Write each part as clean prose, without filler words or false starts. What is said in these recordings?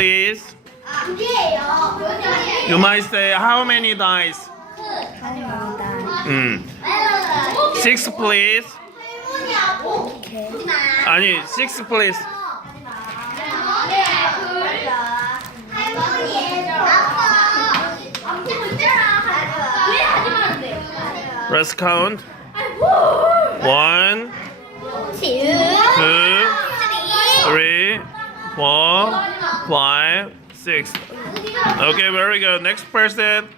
please. You might say, how many dice? 6, please. 아니, 6, please. Let's count. 1, 2, 3, 4, 5, 6. Okay, very good. Next person.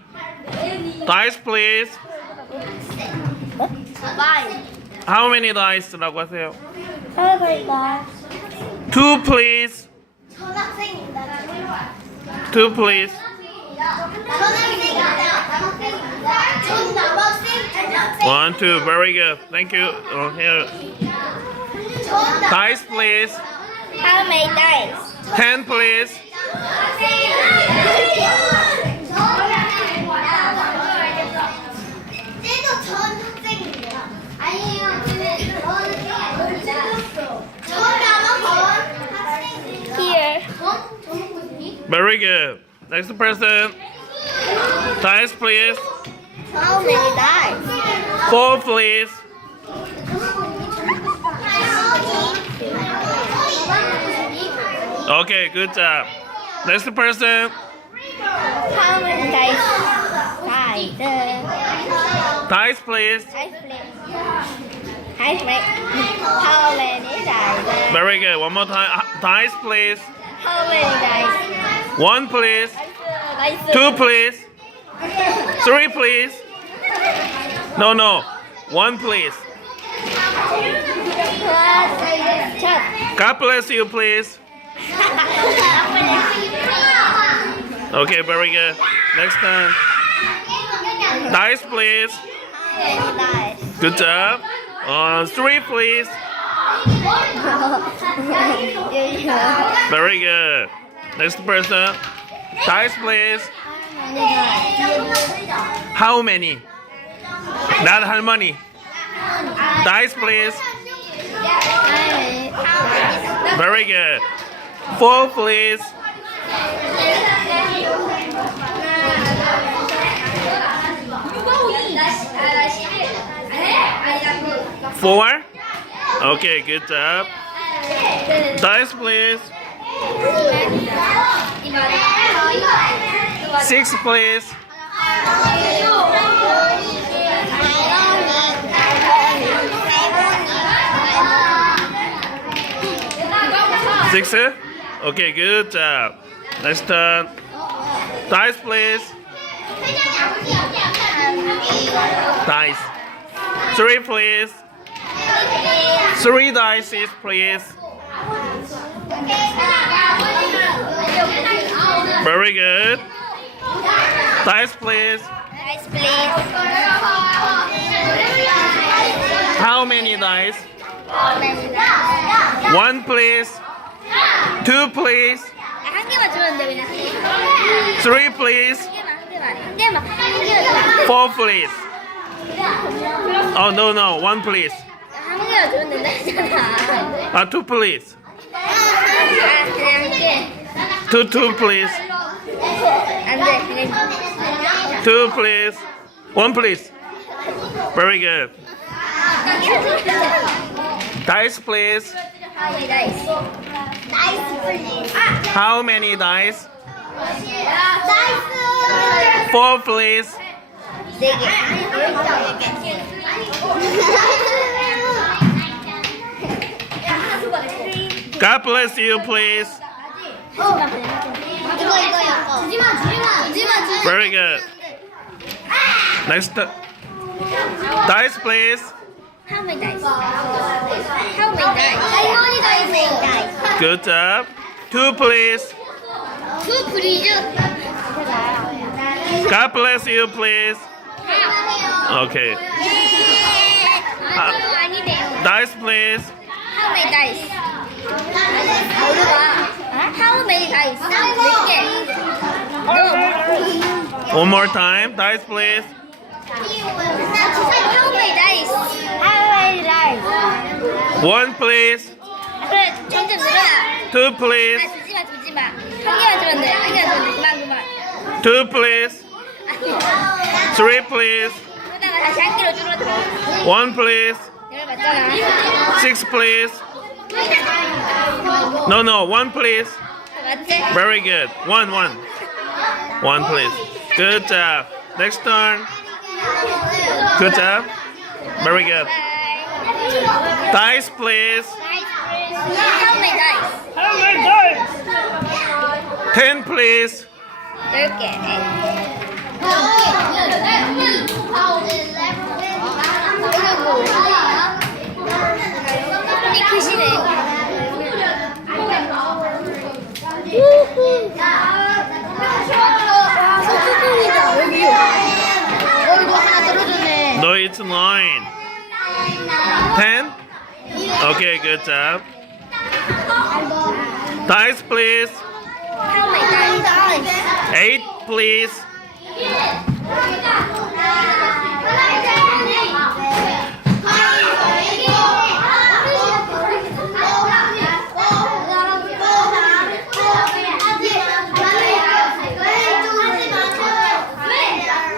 Dice, please. How many dice라고 하세요? 2, please. 2, please. 1, 2. Very good. Thank you. Here. Dice, please. How many dice? 10, please. Here. Very good. Next person. Dice, please. How many dice? 4, please. Okay, good job. Next person. How many dice? Dice, please. Dice, please. How many dice? Very good. One more time. Dice, please. How many dice? 1, please. Dice. 2, please. 3, please. No. 1, please. God bless you, please. Okay, very good. Next time. Dice, please. How many dice? Good job. 3, please. Very good. Next person. Dice, please. How many? Not 할머니. Dice, please. Very good. 4, please. 4. Okay, good job. Dice, please. 6, please. 6. Okay, good job. Next turn. Dice, please. Dice. 3, please. 3 dice, please. Very good. Dice, please. Dice, please. How many dice? How many dice? 1, please. 2, please. 한 개만 주면 돼 그냥. 3, please. 한 개만. 4, please. Oh, no. 1, please. 한 개만 주면 된다 했잖아. 2, please. 그냥 한 개. 2, please. 안 돼. 그냥. 2, please. 1, please. Very good. Dice, please. How many dice? Dice, please. How many dice? Dice. 4, please. 네 개. God bless you, please. 이거. 주지마. Very good. Next. Dice, please. How many dice? How many dice? Good job. 2, please. 2 please. God bless you, please. Okay. 아니래요. Dice, please. How many dice? How many dice? 몇 개? One more time. Dice, please. How many dice? How many dice? 1, please. 그래 점점 늘어나. 2, please. 주지마. 주지 마. 한 개만 주면 돼. 한 개만 주면 돼. 그만. 2 please. 3 please. 그러다가 다시 한 개로 줄어들어. 1 please. 열받잖아. 6 please. No, 1 please. 맞지? Very good. 1 please. Good job. Next turn. Good job. Very good. Dice please. How many dice? 10 please. 10개. 손이 크시네. 소뚜껑이다. 여기요. 이거 하나 떨어졌네. No, it's 9. 10? Okay, good job. Dice please. How many dice? 8 please.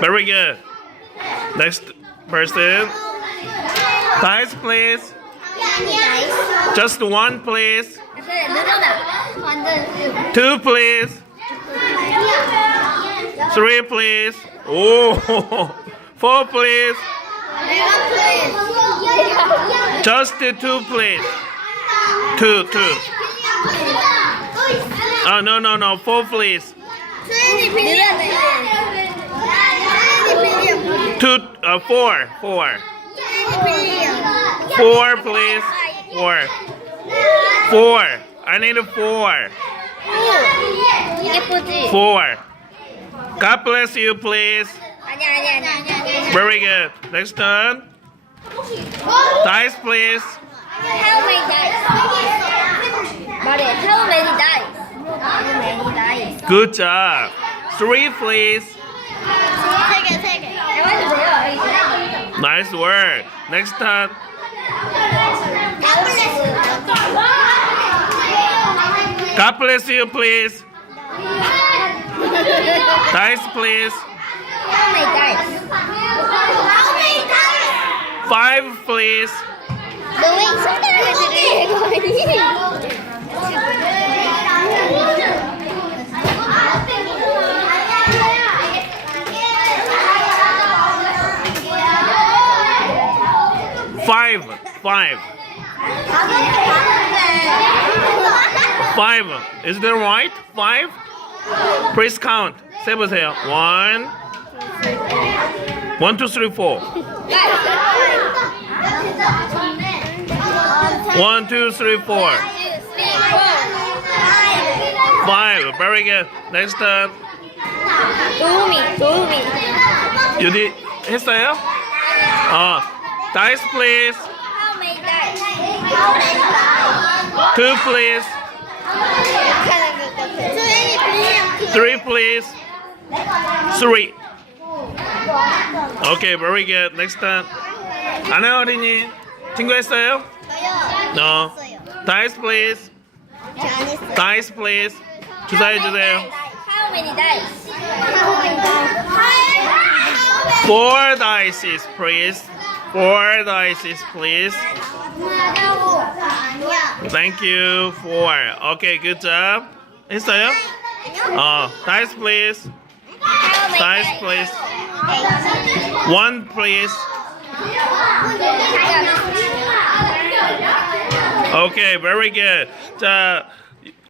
Very good. Next person. Dice please. Just 1 please. 늘어나. 완전 2 please. 3 please. Oh, 4 please. Just 2 please. 2. Oh, no. 4 please. 늘어나. 2, 4. 4 please. 4. I need 4. 이게 뭐지? 4. God bless you, please. 아니야. Very good. Next turn. Dice, please. How many dice? 말해. How many dice? How many dice? Good job. 3, please. 세 개. 해봐주세요. Nice work. Next turn. God bless you, please. Dice, please. How many dice? 5, please. 너 왜 손가락을 들이는 거 Five. 5. Is that right? 5? Please count. 세보세요. 1, 2, 3, 4. 1, 2, 3, 4. 5. Very good. Next turn. 도우미. 유디 했어요? Dice, please. How many dice? 2, please. 3, please. 3. Okay, very good. Next turn. 아나 어린이 친구 했어요? No. Dice, please. Dice, please. 주사해 주세요. How many dice? 4 dice, please. 4 dice, please. Thank you. 4. Okay, good job. 했어요? Dice, please. How many Dice, please. 1, please. Okay, very good. 자,